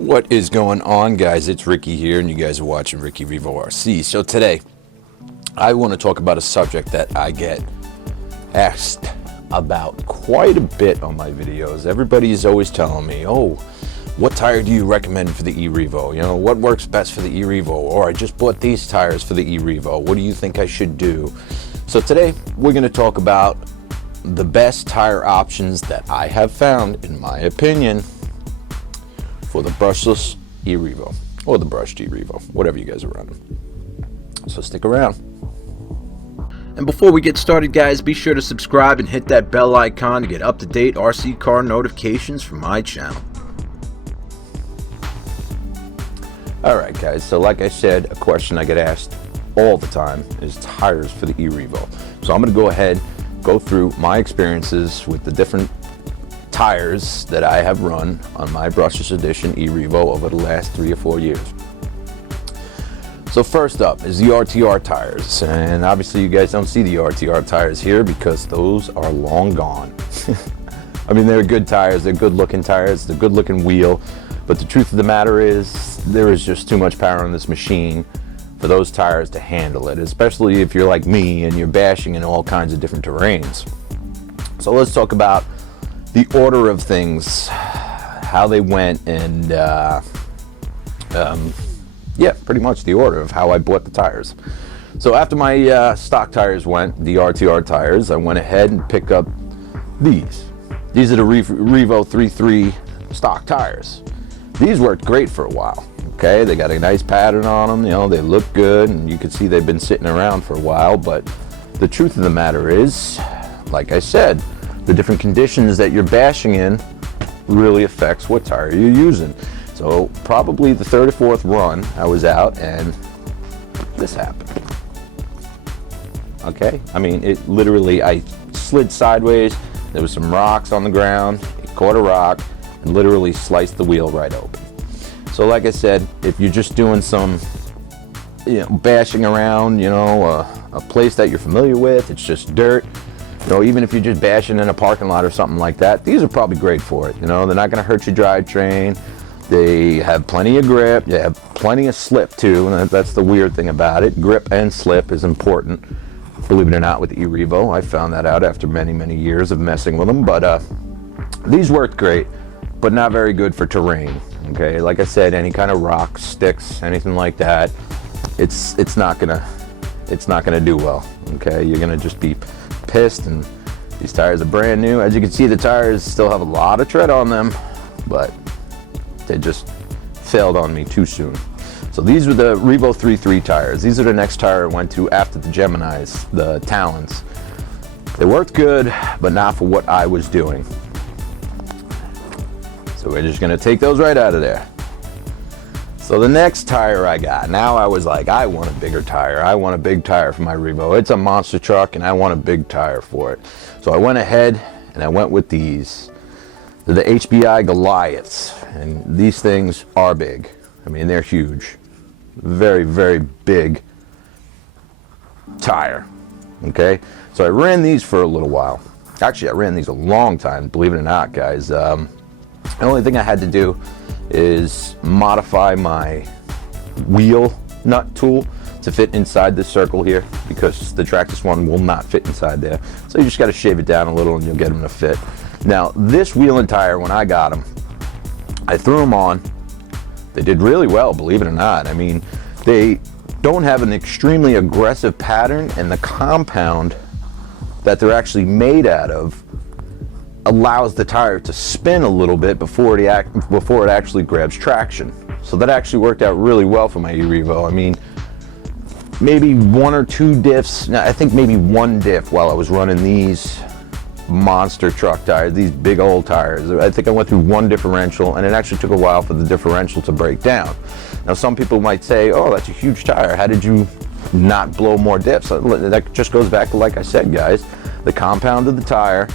What is going on, guys? It's Ricky here, and you guys are watching Ricky REVO RC. So today, I want to talk about a subject that I get asked about quite a bit on my videos. Everybody is always telling me, oh, what tire do you recommend for the eRevo? You know, what works best for the eRevo? Or I just bought these tires for the eRevo. What do you think I should do? So today, we're going to talk about the best tire options that I have found, in my opinion, for the brushless eRevo, or the brushed eRevo, whatever you guys are running. So stick around. And before we get started, guys, be sure to subscribe and hit that bell icon to get up-to-date RC car notifications from my channel. Alright guys, so like I said, a question I get asked all the time is tires for the eRevo. So I'm going to go ahead, go through my experiences with the different tires that I have run on my brushless edition eRevo over the last 3 or 4 years. So first up is the RTR tires, and obviously you guys don't see the RTR tires here because those are long gone. I mean, they're good tires, they're good looking tires, they're good looking wheel, but the truth of the matter is there is just too much power in this machine for those tires to handle it, especially if you're like me and you're bashing in all kinds of different terrains. So let's talk about the order of things, how they went, and yeah, pretty much the order of how I bought the tires. So after my stock tires went, the RTR tires, I went ahead and picked up these. These are the REVO 3.3 stock tires. These worked great for a while. Okay, they got a nice pattern on them, you know, they look good, and you can see they've been sitting around for a while, but the truth of the matter is, like I said, the different conditions that you're bashing in really affects what tire you're using. So probably the third or fourth run I was out and this happened. Okay, I mean, it literally, I slid sideways, there was some rocks on the ground, it caught a rock and literally sliced the wheel right open. So like I said, if you're just doing some, you know, bashing around, you know, a place that you're familiar with, it's just dirt. You know, even if you're just bashing in a parking lot or something like that, these are probably great for it. You know, they're not going to hurt your drivetrain. They have plenty of grip. They have plenty of slip too, and that's the weird thing about it. Grip and slip is important, believe it or not, with the eRevo. I found that out after many, many years of messing with them. But these worked great, but not very good for terrain. Okay, like I said, any kind of rocks, sticks, anything like that, it's not gonna do well. Okay, you're gonna just be pissed, and these tires are brand new. As you can see, the tires still have a lot of tread on them, but they just failed on me too soon. So these were the REVO 3.3 tires. These are the next tire I went to after the Geminis, the Talons. They worked good, but not for what I was doing. So we're just gonna take those right out of there. So the next tire I got, now I was like, I want a bigger tire. I want a big tire for my REVO. It's a monster truck and I want a big tire for it. So I went ahead and I went with these. They're the HBI Goliaths, and these things are big. I mean, they're huge. Very, very big tire, okay? So I ran these for a little while. Actually, I ran these a long time, believe it or not, guys. The only thing I had to do is modify my wheel nut tool to fit inside this circle here, because the Traxxas one will not fit inside there. So you just got to shave it down a little and you'll get them to fit. Now this wheel and tire, when I got them, I threw them on. They did really well, believe it or not. I mean, they don't have an extremely aggressive pattern, and the compound that they're actually made out of allows the tire to spin a little bit before it actually grabs traction. So that actually worked out really well for my eRevo. I mean, maybe 1 or 2 diffs, no, I think maybe 1 diff while I was running these monster truck tires, these big old tires. I think I went through 1 differential, and it actually took a while for the differential to break down. Now some people might say, oh, that's a huge tire, how did you not blow more diffs? That just goes back to, like I said, guys, the compound of the tire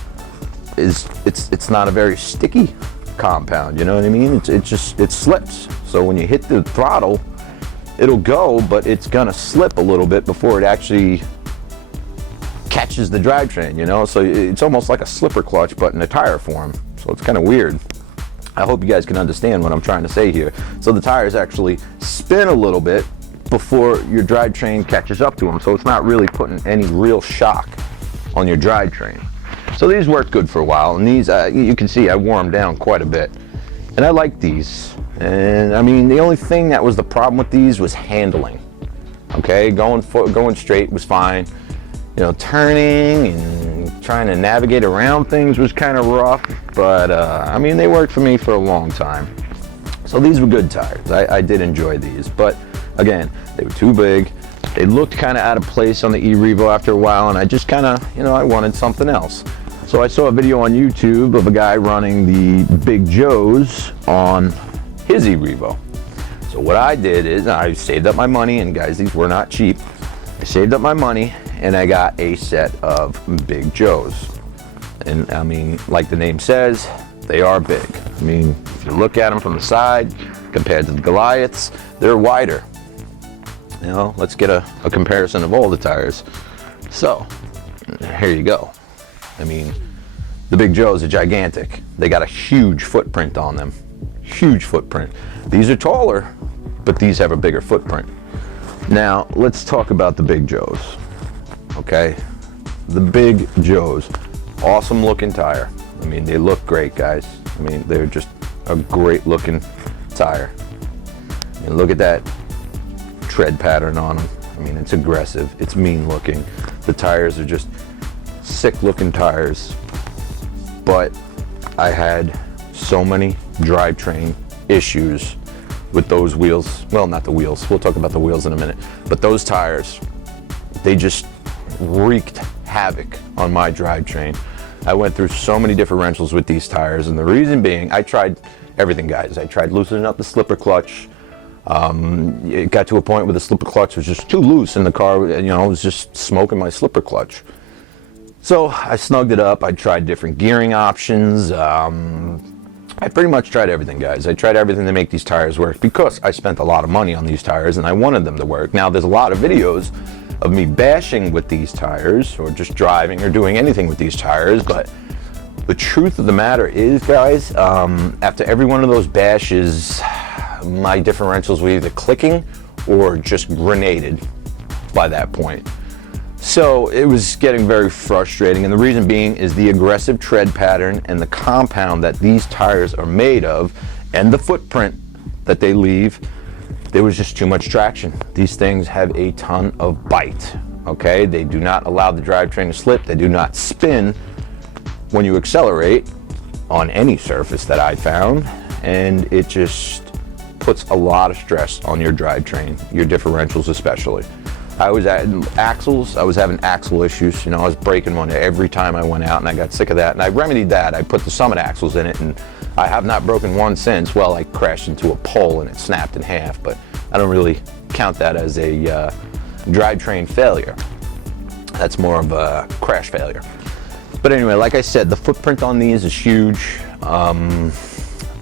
is, it's not a very sticky compound, you know what I mean? It slips. So when you hit the throttle, it'll go, but it's gonna slip a little bit before it actually catches the drivetrain, you know? So it's almost like a slipper clutch, but in a tire form. So it's kind of weird. I hope you guys can understand what I'm trying to say here. So the tires actually spin a little bit before your drivetrain catches up to them, so it's not really putting any real shock on your drivetrain. So these worked good for a while, and these, you can see I wore them down quite a bit. And I like these. And I mean, the only thing that was the problem with these was handling. Okay, going straight was fine. You know, turning and trying to navigate around things was kind of rough, but I mean, they worked for me for a long time. So these were good tires. I did enjoy these, but again, they were too big. They looked kind of out of place on the REVO after a while, and I just kind of, you know, I wanted something else. So I saw a video on YouTube of a guy running the Big Joes on his REVO. So what I did is I saved up my money, and guys, these were not cheap. I saved up my money and I got a set of Big Joes. And I mean, like the name says, they are big. I mean, if you look at them from the side compared to the Goliaths, they're wider. You know, let's get a comparison of all the tires. So here you go. I mean, the Big Joes are gigantic. They got a huge footprint on them. Huge footprint. These are taller, but these have a bigger footprint. Now, let's talk about the Big Joes. Okay, the Big Joes, awesome looking tire. I mean, they look great, guys. I mean, they're just a great looking tire. And look at that tread pattern on them. I mean, it's aggressive, it's mean looking. The tires are just sick looking tires. But I had so many drivetrain issues with those wheels. Well, not the wheels, we'll talk about the wheels in a minute, but those tires, they just wreaked havoc on my drivetrain. I went through so many differentials with these tires, and the reason being, I tried everything, guys. I tried loosening up the slipper clutch. It got to a point where the slipper clutch was just too loose in the car. You know, it was just smoking my slipper clutch. So I snugged it up. I tried different gearing options. I pretty much tried everything, guys. I tried everything to make these tires work because I spent a lot of money on these tires and I wanted them to work. Now, there's a lot of videos of me bashing with these tires or just driving or doing anything with these tires, but the truth of the matter is, guys, after every one of those bashes, my differentials were either clicking or just grenaded by that point. So it was getting very frustrating, and the reason being is the aggressive tread pattern and the compound that these tires are made of and the footprint that they leave. There was just too much traction. These things have a ton of bite, okay? They do not allow the drivetrain to slip. They do not spin when you accelerate on any surface that I found, and it just puts a lot of stress on your drivetrain, your differentials especially. I was at axles, I was having axle issues. You know, I was breaking one every time I went out, and I got sick of that, and I remedied that. I put the Summit axles in it, and I have not broken one since. Well, I crashed into a pole and it snapped in half, but I don't really count that as a drivetrain failure. That's more of a crash failure. But anyway, like I said, the footprint on these is huge.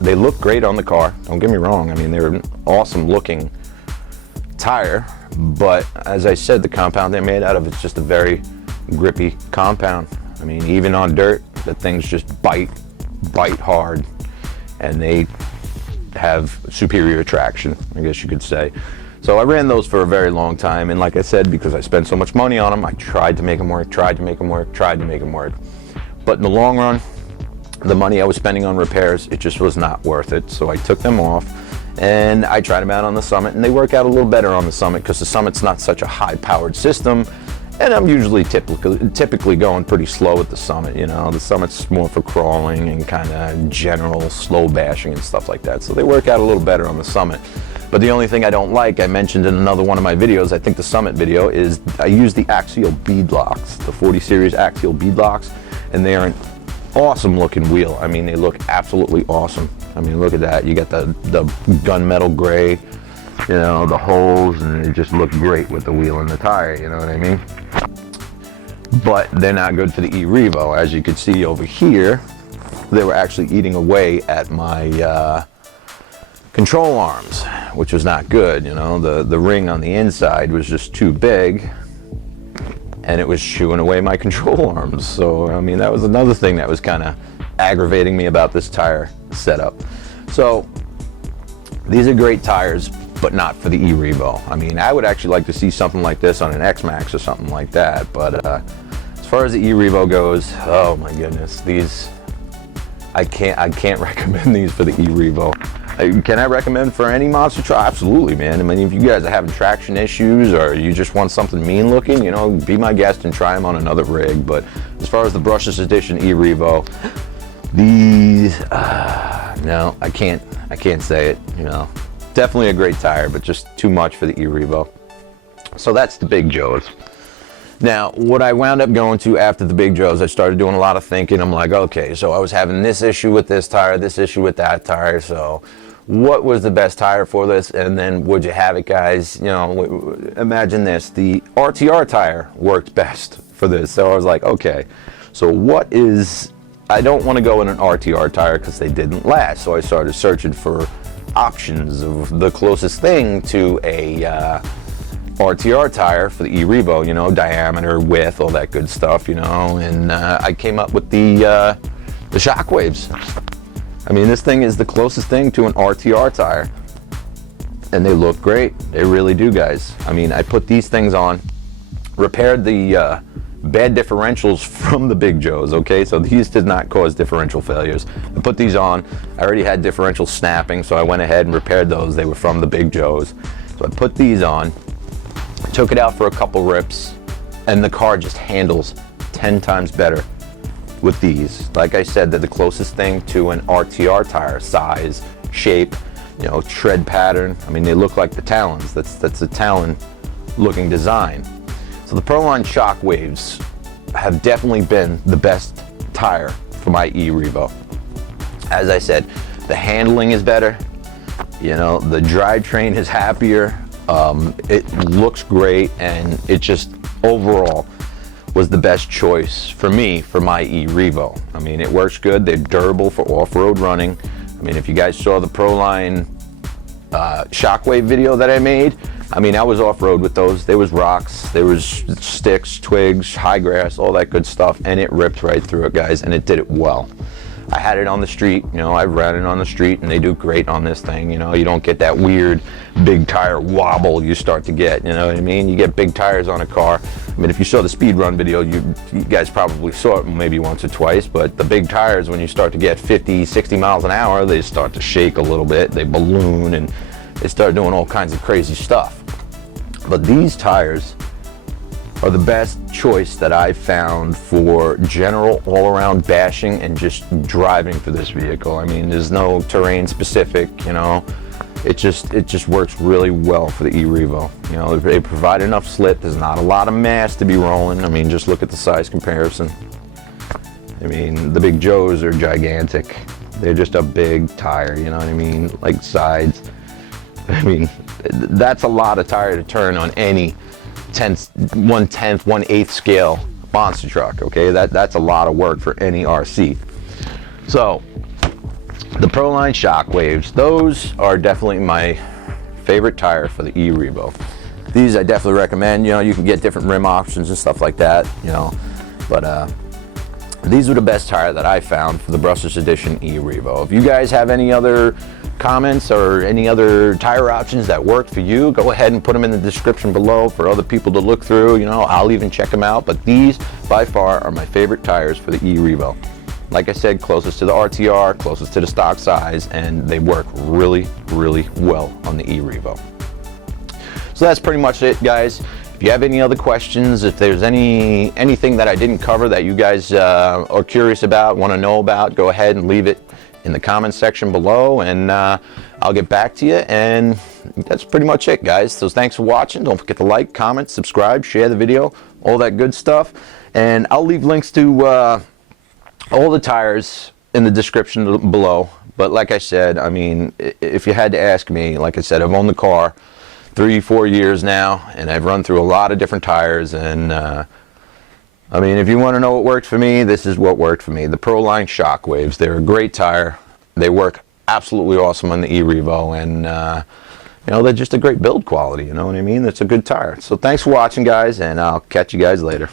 They look great on the car, don't get me wrong. I mean, they're an awesome looking tire, but as I said, the compound they're made out of, it's just a very grippy compound. I mean, even on dirt, the things just bite hard, and they have superior traction, I guess you could say. So I ran those for a very long time, and like I said, because I spent so much money on them, I tried to make them work, tried to make them work. But in the long run, the money I was spending on repairs, it just was not worth it. So I took them off, and I tried them out on the Summit, and they work out a little better on the Summit because the Summit's not such a high-powered system, and I'm usually typically going pretty slow with the Summit. You know, the Summit's more for crawling and kind of general slow bashing and stuff like that, so they work out a little better on the Summit. But the only thing I don't like, I mentioned in another one of my videos, I think the Summit video, is I use the axial bead locks, the 40 series axial bead locks, and they are an awesome looking wheel. I mean, they look absolutely awesome. I mean, look at that. You got the gunmetal gray, you know, the holes, and they just look great with the wheel and the tire, you know what I mean? But they're not good for the REVO. As you can see over here, they were actually eating away at my control arms, which was not good. You know, the ring on the inside was just too big, and it was chewing away my control arms. So I mean, that was another thing that was kind of aggravating me about this tire setup. So these are great tires, but not for the e-Revo. I mean, I would actually like to see something like this on an X-Max or something like that, but as far as the e-Revo goes, oh my goodness, these, I can't recommend these for the e-Revo. Can I recommend for any monster truck? Absolutely, man. I mean, if you guys are having traction issues or you just want something mean looking, you know, be my guest and try them on another rig. But as far as the Brushless Edition e-Revo, these, no, I can't say it, you know. Definitely a great tire, but just too much for the e-Revo. So that's the Big Joes. Now, what I wound up going to after the Big Joes, I started doing a lot of thinking. I'm like, okay, so I was having this issue with this tire, this issue with that tire, so what was the best tire for this? And then would you have it, guys? You know, imagine this, the RTR tire worked best for this. So I was like, okay, so what is, I don't want to go in an RTR tire because they didn't last. So I started searching for options of the closest thing to a RTR tire for the e-Revo, you know, diameter, width, all that good stuff, you know, and I came up with the Shockwaves. I mean, this thing is the closest thing to an RTR tire, and they look great. They really do, guys. I mean, I put these things on, repaired the bad differentials from the Big Joes, okay? So these did not cause differential failures. I put these on. I already had differential snapping, so I went ahead and repaired those. They were from the Big Joes. So I put these on, took it out for a couple rips, and the car just handles 10 times better with these. Like I said, they're the closest thing to an RTR tire, size, shape, you know, tread pattern. I mean, they look like the Talons. That's a Talon looking design. So the Proline Shockwaves have definitely been the best tire for my e-Revo. As I said, the handling is better, you know, the drivetrain is happier, it looks great, and it just overall was the best choice for me for my e-Revo. I mean, it works good, they're durable for off-road running. I mean, if you guys saw the Proline Shockwave video that I made, I mean, I was off-road with those. There was rocks, there was sticks, twigs, high grass, all that good stuff, and it ripped right through it, guys, and it did it well. I had it on the street, you know, I've ran it on the street, and they do great on this thing, you know. You don't get that weird big tire wobble you start to get, you know what I mean? You get big tires on a car. I mean, if you saw the speed run video, you guys probably saw it maybe once or twice, but the big tires, when you start to get 50, 60 miles an hour, they start to shake a little bit, they balloon, and they start doing all kinds of crazy stuff. But these tires are the best choice that I've found for general all-around bashing and just driving for this vehicle. I mean, there's no terrain specific, you know. It just works really well for the e-Revo. You know, they provide enough slip. There's not a lot of mass to be rolling. I mean, just look at the size comparison. I mean, the Big Joes are gigantic. They're just a big tire, you know what I mean? Like sides. I mean, that's a lot of tire to turn on any 1/10, 1/8 scale monster truck, okay? That's a lot of work for any RC. So, the Proline Shockwaves, those are definitely my favorite tire for the e-Revo. These I definitely recommend. You know, you can get different rim options and stuff like that, you know, but these are the best tire that I found for the Brushless Edition e-Revo. If you guys have any other comments or any other tire options that work for you, go ahead and put them in the description below for other people to look through. You know, I'll even check them out, but these by far are my favorite tires for the e-Revo. Like I said, closest to the RTR, closest to the stock size, and they work really, really well on the e-Revo. So that's pretty much it, guys. If you have any other questions, if there's anything that I didn't cover that you guys are curious about, want to know about, go ahead and leave it in the comments section below, and I'll get back to you. And that's pretty much it, guys. So thanks for watching. Don't forget to like, comment, subscribe, share the video, all that good stuff. And I'll leave links to all the tires in the description below. But like I said, I mean, if you had to ask me, like I said, I've owned the car 3-4 years now, and I've run through a lot of different tires, and I mean, if you want to know what worked for me, this is what worked for me. The Proline Shockwaves, they're a great tire. They work absolutely awesome on the e-Revo, and you know, they're just a great build quality, you know what I mean? It's a good tire. So thanks for watching, guys, and I'll catch you guys later.